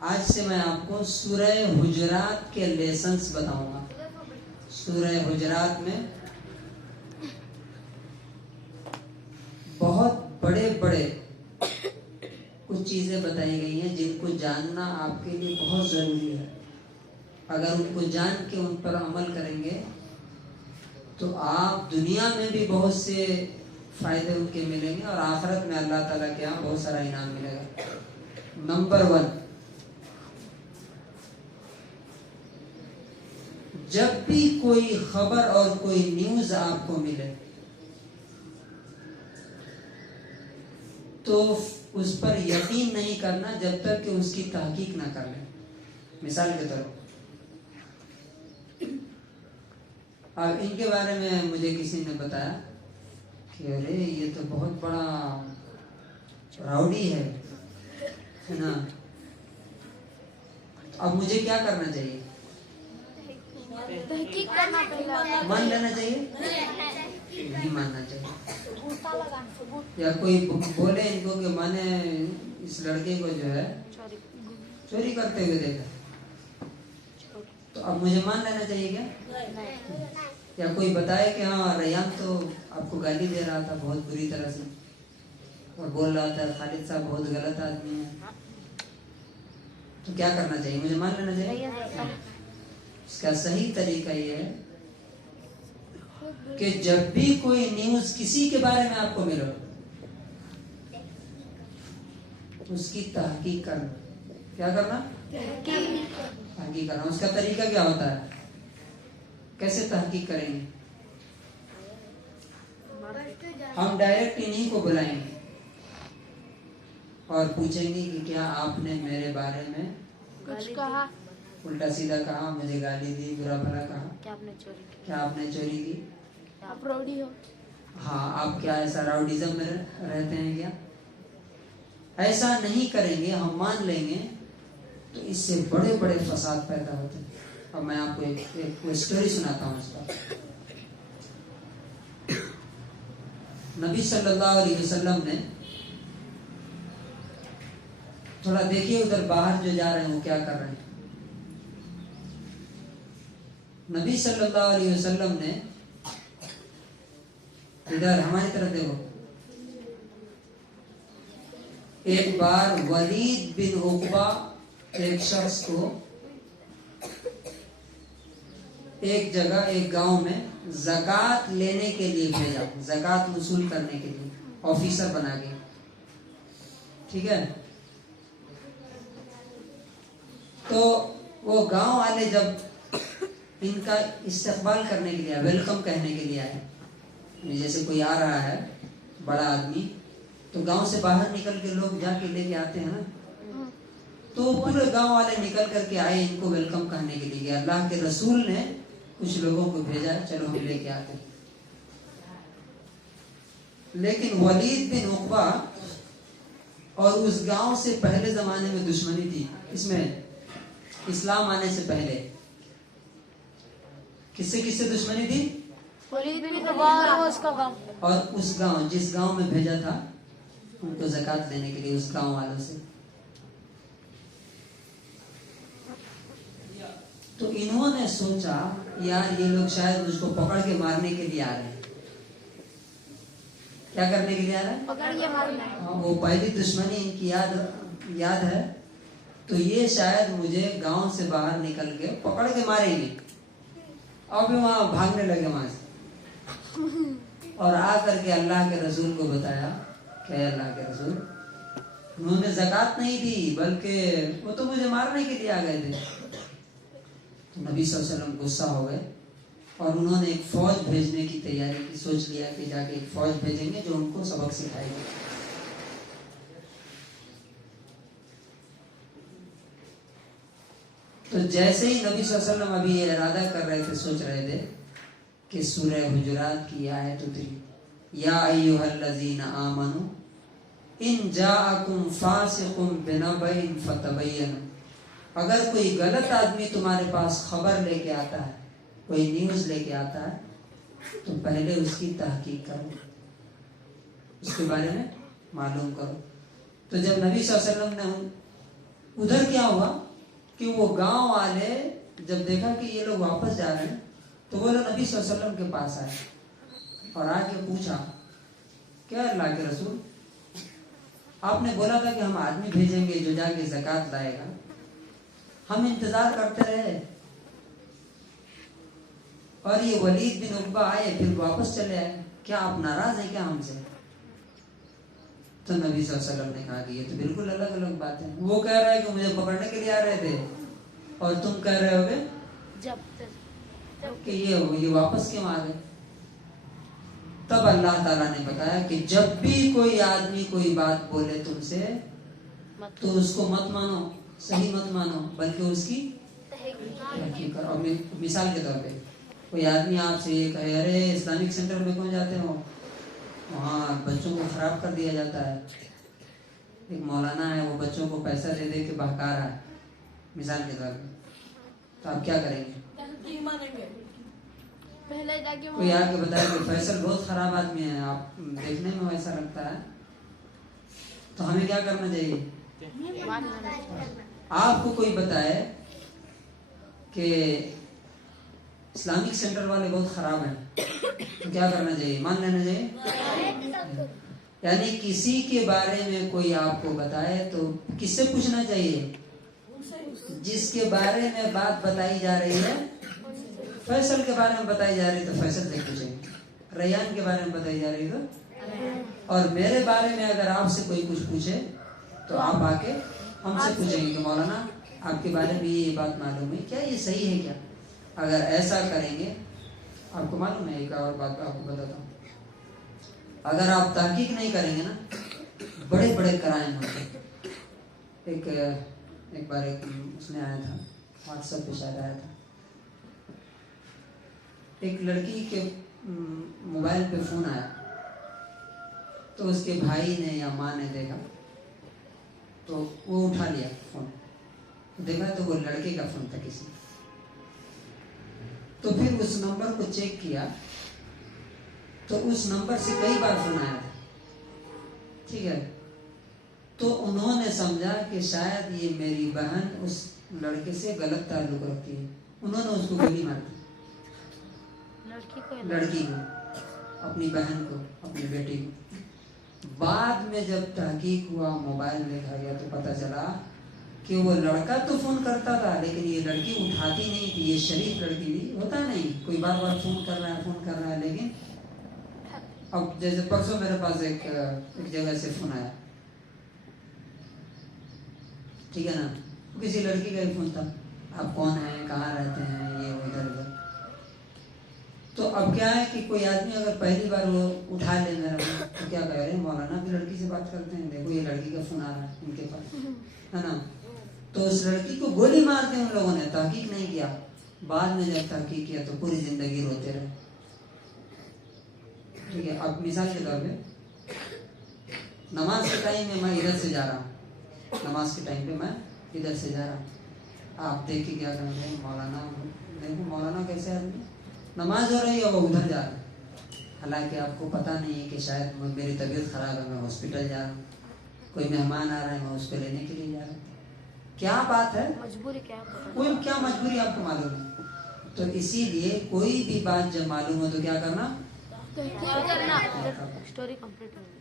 آج سے میں آپ کو سورہ حجرات کے لیسنس بتاؤں گا. سورہ حجرات میں بہت بڑے بڑے کچھ چیزیں بتائی گئی ہیں جن کو جاننا آپ کے لیے بہت ضروری ہے. اگر ان کو جان کے ان پر عمل کریں گے تو آپ دنیا میں بھی بہت سے فائدے ان کے ملیں گے اور آخرت میں اللہ تعالیٰ کے یہاں بہت سارا انعام ملے گا. نمبر 1، جب بھی کوئی خبر اور کوئی نیوز آپ کو ملے تو اس پر یقین نہیں کرنا جب تک کہ اس کی تحقیق نہ کر لیں. مثال کے طور اب ان کے بارے میں مجھے کسی نے بتایا کہ ارے یہ تو بہت بڑا راؤڈی ہے نا. اب مجھے کیا کرنا چاہیے؟ مان لینا چاہیے؟ نہیں ماننا چاہیے. یا کوئی بولے ان کو کہ میں نے اس لڑکے کو جو ہے چوری کرتے ہوئے دیکھا تو اب مجھے مان لینا چاہیے کیا؟ یا کوئی بتائے کہ ہاں ریان تو آپ کو گالی دے رہا تھا بہت بری طرح سے اور بول رہا تھا خالد صاحب بہت غلط آدمی ہے، تو کیا کرنا چاہیے؟ مجھے مان لینا چاہیے. اس کا صحیح طریقہ یہ ہے کہ جب بھی کوئی نیوز کسی کے بارے میں آپ کو ملو اس کی تحقیق کرنا. کیا کرنا؟ تحقیق کرنا. اس کا طریقہ کیا ہوتا ہے؟ کیسے تحقیق کریں گے؟ ہم ڈائریکٹ انہی کو بلائیں گے اور پوچھیں گے کہ کیا آپ نے میرے بارے میں کچھ کہا، الٹا سیدھا کہا، مجھے گالی دی، برا بھلا کہا، کیا آپ نے چوری کی، کیا آپ نے چوری کی؟ آپ راؤڈی ہو. ہاں، آپ کیا ایسا راؤڈیزم میں رہتے ہیں کیا؟ ایسا نہیں کریں گے، ہم مان لیں گے تو اس سے بڑے بڑے فساد پیدا ہوتے ہیں. اب میں آپ کو ایک اسٹوری سناتا ہوں اس پر. نبی صلی اللہ علیہ وسلم نے تھوڑا دیکھیے ادھر باہر جو جا رہے ہیں وہ کیا کر رہے ہیں. نبی صلی اللہ علیہ وسلم نے ادھر ہماری طرف دیکھو. ایک بار ولید بن عقبہ ایک شخص کو ایک جگہ ایک گاؤں میں زکوٰۃ لینے کے لیے بھیجا، زکوٰۃ وصول کرنے کے لیے آفیسر بنا کے. ٹھیک ہے، تو وہ گاؤں والے جب ان کا استقبال کرنے کے لیے، ویلکم کہنے کے لیے آئے، جیسے کوئی آ رہا ہے بڑا آدمی تو گاؤں سے باہر نکل کے لوگ جا کے لے کے آتے ہیں نا، تو پورے گاؤں والے نکل کر کے آئے ان کو ویلکم کرنے کے لیے. اللہ کے رسول نے کچھ لوگوں کو بھیجا چلو ہم لے کے آتے ہیں. لیکن ولید بن عقبہ اور اس گاؤں سے پہلے زمانے میں دشمنی تھی. اس میں اسلام آنے سے پہلے کس سے دشمنی تھی؟ اور اس گاؤں جس گاؤں میں بھیجا تھا ان کو زکوٰۃ دینے کے لیے اس گاؤں والوں سے. تو انہوں نے سوچا یار یہ لوگ شاید مجھ کو پکڑ کے مارنے کے لیے آ رہے ہیں. کیا کرنے کے لیے آ رہے ہیں؟ پکڑ کے مارنا. ہاں، وہ پہلی دشمنی ان کی یاد ہے تو یہ شاید مجھے گاؤں سے باہر نکل کے پکڑ کے ماریں گے. اور بھی وہاں بھاگنے لگے وہاں سے اور آ کر کے اللہ کے رسول کو بتایا کہ اللہ کے رسول انہوں نے زکوٰۃ نہیں دی بلکہ وہ تو مجھے مارنے کے لیے آ گئے تھے. تو نبی صلی اللہ علیہ وسلم غصہ ہو گئے اور انہوں نے ایک فوج بھیجنے کی تیاری کی. سوچ لیا کہ جا کے ایک فوج بھیجیں گے جو ان کو سبق سکھائے گی. تو جیسے ہی نبی صلی اللہ علیہ وسلم ابھی یہ ارادہ کر رہے تھے، سوچ رہے تھے کہ سورہ حجرات کی آیت اتری، یا ایھا الذین آمنوا ان جاءکم فاسق بنبأ فتبینوا. اگر کوئی غلط آدمی تمہارے پاس خبر لے کے آتا ہے، کوئی نیوز لے کے آتا ہے تو پہلے اس کی تحقیق کرو، اس کے بارے میں معلوم کرو. تو جب نبی صلی اللہ علیہ وسلم نے उधर क्या हुआ कि वो गांव वाले जब देखा कि ये लोग वापस जा रहे हैं तो वो लोग नबी सल्लल्लाहु अलैहि वसल्लम के पास आए और आके पूछा, क्या अल्लाह के रसूल, आपने बोला था कि हम आदमी भेजेंगे जो जाके ज़कात लाएगा, हम इंतजार करते रहे और ये वलीद बिन उक़बा आए फिर वापस चले आए, क्या आप नाराज हैं क्या हमसे? तो नबी सल्लल्लाहु अलैहि वसल्लम ने कहा कि ये तो बिल्कुल अलग अलग बात है। वो कह रहा है कि मुझे पकड़ने के लिए आ रहे थे और तुम कह रहे होगे कि ये वापस क्यों आ गए। तब अल्लाह ताला ने बताया कि जब भी कोई आदमी कोई बात बोले तुमसे तो उसको मत मानो, सही मत मानो, बल्कि उसकी तहकीक करो। और मिसाल के तौर पे कोई आदमी आपसे ये कहे, अरे इस्लामिक सेंटर में कौन जाते हो, वहाँ बच्चों को खराब कर दिया जाता है, एक मौलाना है वो बच्चों को पैसा दे दे के बहका रहा है, मिसाल के तौर पे, तो आप क्या करेंगे? पहले जाके कोई आके बताए कि फैसल बहुत खराब आदमी है, आप देखने में वैसा लगता है, तो हमें क्या करना चाहिए? आपको कोई बताए कि इस्लामिक सेंटर वाले बहुत खराब हैं, तो क्या करना चाहिए? मान लेना चाहिए। यानी किसी के बारे में कोई आपको बताए तो किससे पूछना चाहिए? जिसके बारे में बात बताई जा रही है, फैसल के बारे में बताई जा रही है तो फैसल से पूछेंगे, रैयान के बारे में बताई जा रही है तो, और मेरे बारे में अगर आपसे कोई कुछ पूछे तो आप आके हमसे पूछेंगे कि मौलाना आपके बारे में ये बात मालूम है क्या, ये सही है क्या? अगर ऐसा करेंगे, आपको मालूम है एक और बात आपको बताता हूँ, अगर आप तहकीक नहीं करेंगे ना, बड़े बड़े क्राइम होते। एक बार एक उसमें आया था, व्हाट्सएप पे शायद आया था, एक लड़की के मोबाइल पे फोन आया तो उसके भाई ने या माँ ने देखा तो वो उठा लिया फोन, देखा तो वो लड़के का फोन था किसी, तो फिर उस नंबर को चेक किया तो उस नंबर से कई बार फोन आया था, ठीक है। तो उन्होंने समझा कि शायद ये मेरी बहन उस लड़के से गलत ताल्लुक रखती है, उन्होंने उसको गोली मार दी, लड़की को, अपनी बहन को, अपनी बेटी को। बाद में जब तहकीक हुआ, मोबाइल देखा गया तो पता चला कि वो लड़का तो फोन करता था लेकिन ये लड़की उठाती नहीं थी। ये शरीफ लड़की थी, होता नहीं कोई बार बार फोन कर रहा है, लेकिन अब जैसे परसों मेरे पास एक जगह से फोन आया, ठीक है ना, किसी लड़की का ही फोन था, आप कौन है, कहाँ रहते हैं, ये उधर उधर। तो अब क्या है कि कोई आदमी अगर पहली बार वो उठा ले मेरा तो क्या कह रहे हैं, मौलाना की लड़की से बात करते हैं, देखो ये लड़की का फोन आ रहा है उनके पास, है ना। तो उस लड़की को गोली मार दी उन लोगों ने, तहकीक नहीं किया। बाद में जब तहकीक किया तो पूरी जिंदगी रोते रहे, ठीक है। अब मिसाल के तौर पे नमाज के टाइम में मैं इधर से जा रहा हूँ, नमाज के टाइम पे मैं इधर से जा रहा हूँ, आप देख के क्या करेंगे, मौलाना देखो मौलाना कैसे आदमी, नमाज हो रही है वो उधर जा रहा है, हालांकि आपको पता नहीं है कि शायद मेरी तबीयत खराब है, मैं हॉस्पिटल जा रहा हूँ, कोई मेहमान आ रहा है, मैं उसको लेने के लिए जा रहा हूँ। क्या बात है, मजबूरी क्या, कोई क्या मजबूरी आपको मालूम है। तो इसीलिए कोई भी बात जब मालूम हो तो क्या करना, स्टोरी कंप्लीट हो गई।